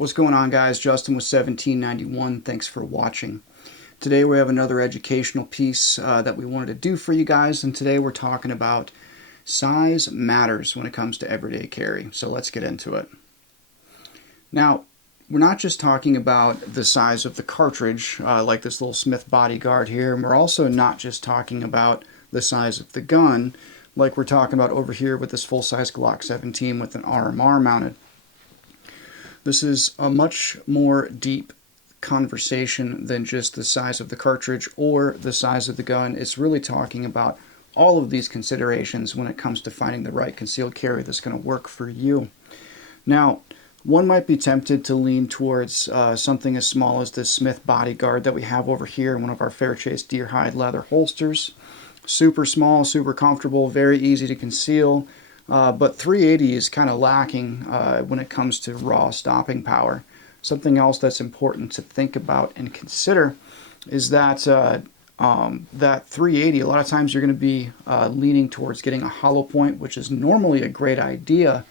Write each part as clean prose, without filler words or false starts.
What's going on, guys? Justin with 1791. Thanks for watching. Today we have another educational piece that we wanted to do for you guys, and today we're talking about size matters when it comes to everyday carry. So let's get into it. Now, we're not just talking about the size of the cartridge, like this little Smith bodyguard here, and we're also not just talking about the size of the gun, like we're talking about over here with this full-size Glock 17 with an RMR mounted. This is a much more deep conversation than just the size of the cartridge or the size of the gun. It's really talking about all of these considerations when it comes to finding the right concealed carry that's going to work for you. Now, one might be tempted to lean towards something as small as this Smith bodyguard that we have over here in one of our Fairchase deer hide leather holsters. Super small, super comfortable, very easy to conceal. But 380 is kind of lacking when it comes to raw stopping power. Something else that's important to think about and consider is that that 380, a lot of times you're going to be leaning towards getting a hollow point, which is normally a great idea.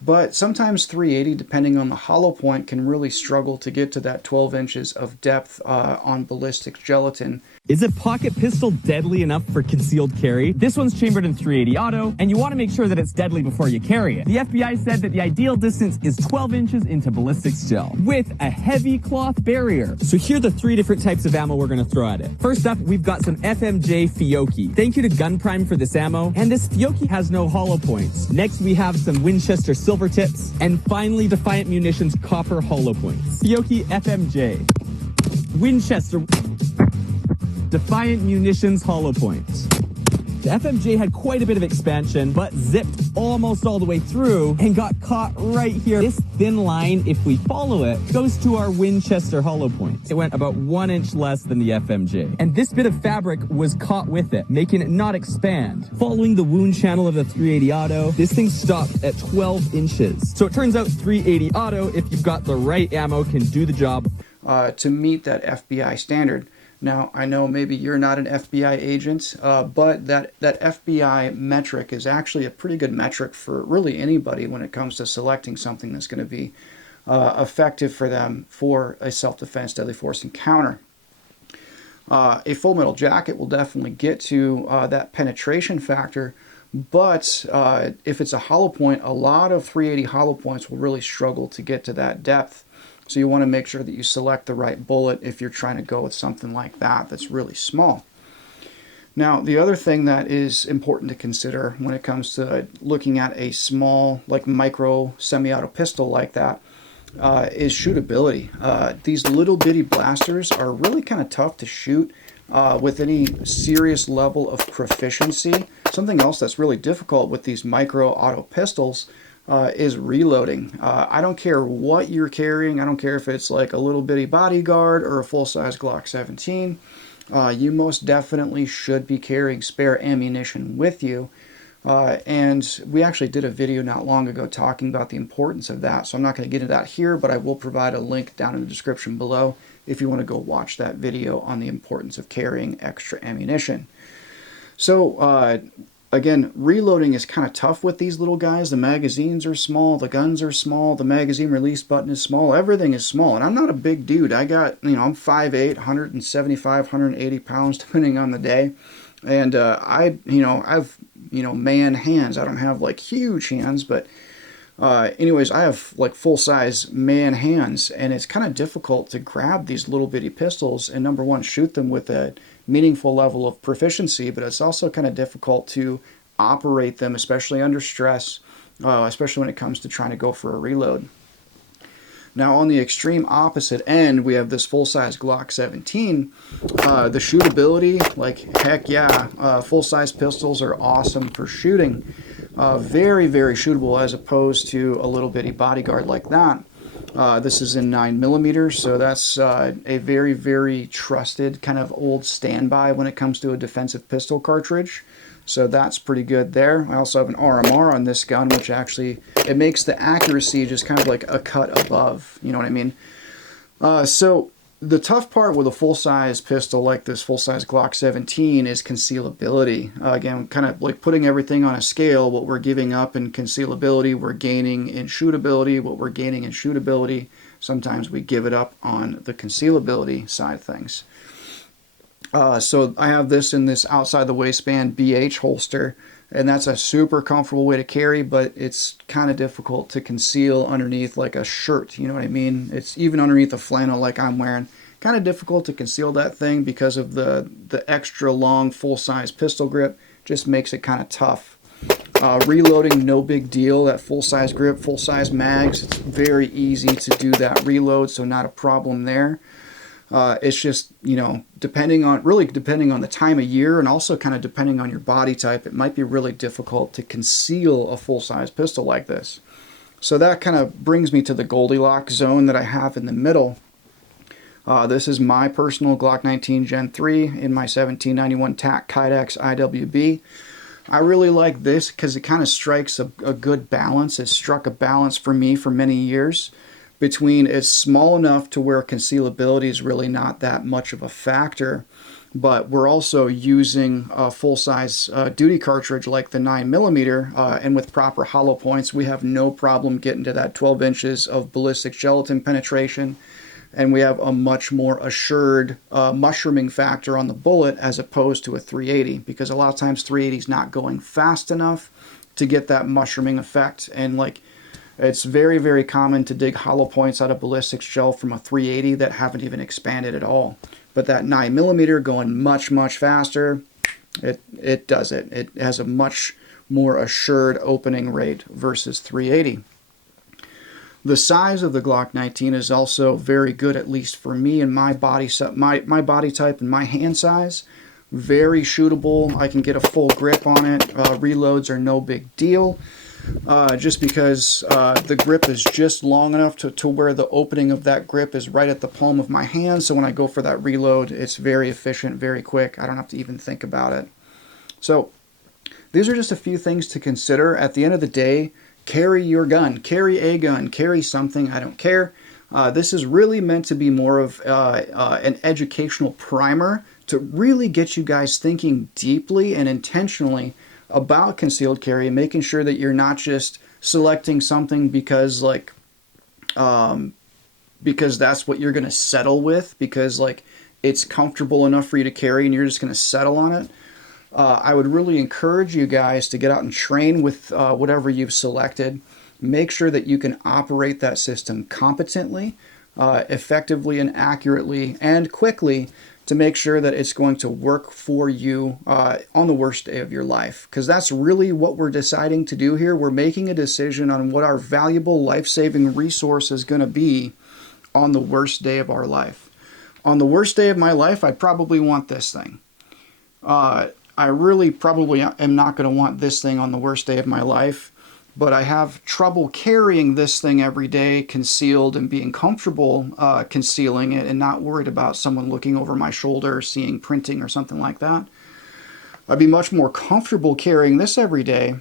But sometimes 380, depending on the hollow point, can really struggle to get to that 12 inches of depth on ballistic gelatin. Is a pocket pistol deadly enough for concealed carry? This one's chambered in 380 auto, and you want to make sure that it's deadly before you carry it. The FBI said that the ideal distance is 12 inches into ballistics gel with a heavy cloth barrier. So here are the three different types of ammo we're going to throw at it. First up, we've got some FMJ Fiocchi. Thank you to Gun Prime for this ammo, and this Fiocchi has no hollow points. Next, we have some Winchester silver tips, and finally, Defiant Munitions copper hollow points. Fiocchi FMJ. Winchester. Defiant Munitions hollow points. The FMJ had quite a bit of expansion, but zipped almost all the way through and got caught right here. This thin line, if we follow it, goes to our Winchester hollow point. It went about 1 inch less than the FMJ. And this bit of fabric was caught with it, making it not expand. Following the wound channel of the 380 auto, this thing stopped at 12 inches. So it turns out 380 auto, if you've got the right ammo, can do the job. To meet that FBI standard. Now, I know maybe you're not an FBI agent, but that FBI metric is actually a pretty good metric for really anybody when it comes to selecting something that's going to be effective for them for a self-defense deadly force encounter. A full metal jacket will definitely get to that penetration factor, but if it's a hollow point, a lot of 380 hollow points will really struggle to get to that depth. So you want to make sure that you select the right bullet if you're trying to go with something like that that's really small. Now, the other thing that is important to consider when it comes to looking at a small, like micro semi-auto pistol like that, is shootability. These little bitty blasters are really kind of tough to shoot with any serious level of proficiency. Something else that's really difficult with these micro auto pistols is reloading. I don't care what you're carrying. I don't care if it's like a little bitty bodyguard or a full-size Glock 17. You most definitely should be carrying spare ammunition with you. And we actually did a video not long ago talking about the importance of that. So I'm not going to get into that here, but I will provide a link down in the description below if you want to go watch that video on the importance of carrying extra ammunition. So, again, reloading is kind of tough with these little guys. The magazines are small, the guns are small, the magazine release button is small, everything is small. And I'm not a big dude. I got, I'm 5'8", 175, 180 pounds depending on the day. And I've man hands. I don't have like huge hands, but anyways, I have like full-size man hands, and it's kind of difficult to grab these little bitty pistols and, number one, shoot them with a meaningful level of proficiency, but it's also kind of difficult to operate them, especially under stress, especially when it comes to trying to go for a reload. Now, on the extreme opposite end, we have this full-size Glock 17. The shootability, like, heck yeah, full-size pistols are awesome for shooting. Very, very shootable as opposed to a little bitty bodyguard like that. This is in 9mm, so that's a very, very trusted kind of old standby when it comes to a defensive pistol cartridge. So that's pretty good there. I also have an RMR on this gun, which actually, it makes the accuracy just kind of like a cut above, you know what I mean? So the tough part with a full-size pistol like this full-size Glock 17 is concealability. Again, kind of like putting everything on a scale. What we're giving up in concealability, we're gaining in shootability. What we're gaining in shootability, sometimes we give it up on the concealability side of things. So I have this in this outside the waistband BH holster, and that's a super comfortable way to carry, but it's kind of difficult to conceal underneath like a shirt, you know what I mean? It's even underneath a flannel like I'm wearing. Kind of difficult to conceal that thing because of the extra long full-size pistol grip. Just makes it kind of tough. Reloading, no big deal. That full-size grip, full-size mags, it's very easy to do that reload, so not a problem there. It's just, you know, depending on the time of year and also kind of depending on your body type, it might be really difficult to conceal a full-size pistol like this. So that kind of brings me to the Goldilocks zone that I have in the middle. This is my personal Glock 19 Gen 3 in my 1791 TAC Kydex IWB. I really like this because it kind of strikes a good balance. It struck a balance for me for many years between it's small enough to where concealability is really not that much of a factor, but we're also using a full-size duty cartridge like the 9mm, and with proper hollow points, we have no problem getting to that 12 inches of ballistic gelatin penetration, and we have a much more assured mushrooming factor on the bullet as opposed to a 380, because a lot of times 380 is not going fast enough to get that mushrooming effect, and like it's very, very common to dig hollow points out of ballistics gel from a 380 that haven't even expanded at all. But that 9mm going much, much faster, it does it. It has a much more assured opening rate versus 380. The size of the Glock 19 is also very good, at least for me and my body body type and my hand size. Very shootable. I can get a full grip on it. Reloads are no big deal. Just because the grip is just long enough to where the opening of that grip is right at the palm of my hand. So when I go for that reload, it's very efficient, very quick. I don't have to even think about it. So these are just a few things to consider. At the end of the day, carry your gun, carry a gun, carry something, I don't care. This is really meant to be more of an educational primer to really get you guys thinking deeply and intentionally about concealed carry, making sure that you're not just selecting something because like because that's what you're going to settle with, because like it's comfortable enough for you to carry and you're just going to settle on it. I would really encourage you guys to get out and train with whatever you've selected. Make sure that you can operate that system competently, effectively and accurately and quickly, to make sure that it's going to work for you on the worst day of your life. Because that's really what we're deciding to do here. We're making a decision on what our valuable life-saving resource is going to be on the worst day of our life. On the worst day of my life, I probably want this thing. I really probably am not going to want this thing on the worst day of my life, but I have trouble carrying this thing every day concealed and being comfortable concealing it and not worried about someone looking over my shoulder, seeing printing or something like that. I'd be much more comfortable carrying this every day.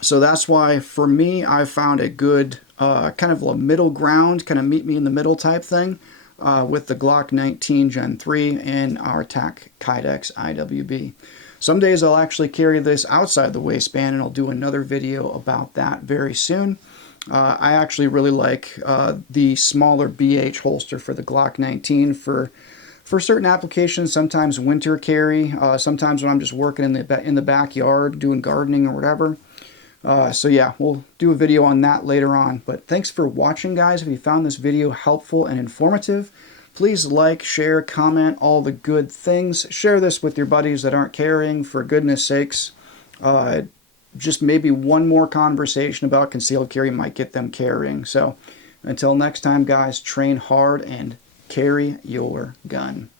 So that's why, for me, I found a good kind of a middle ground, kind of meet me in the middle type thing with the Glock 19 Gen 3 and our TAC Kydex IWB. Some days I'll actually carry this outside the waistband, and I'll do another video about that very soon. I actually really like the smaller BH holster for the Glock 19 for certain applications, sometimes winter carry, sometimes when I'm just working in the backyard doing gardening or whatever. So yeah, we'll do a video on that later on. But thanks for watching, guys. If you found this video helpful and informative, please like, share, comment, all the good things. Share this with your buddies that aren't carrying, for goodness sakes. Just maybe one more conversation about concealed carry might get them carrying. So until next time, guys, train hard and carry your gun.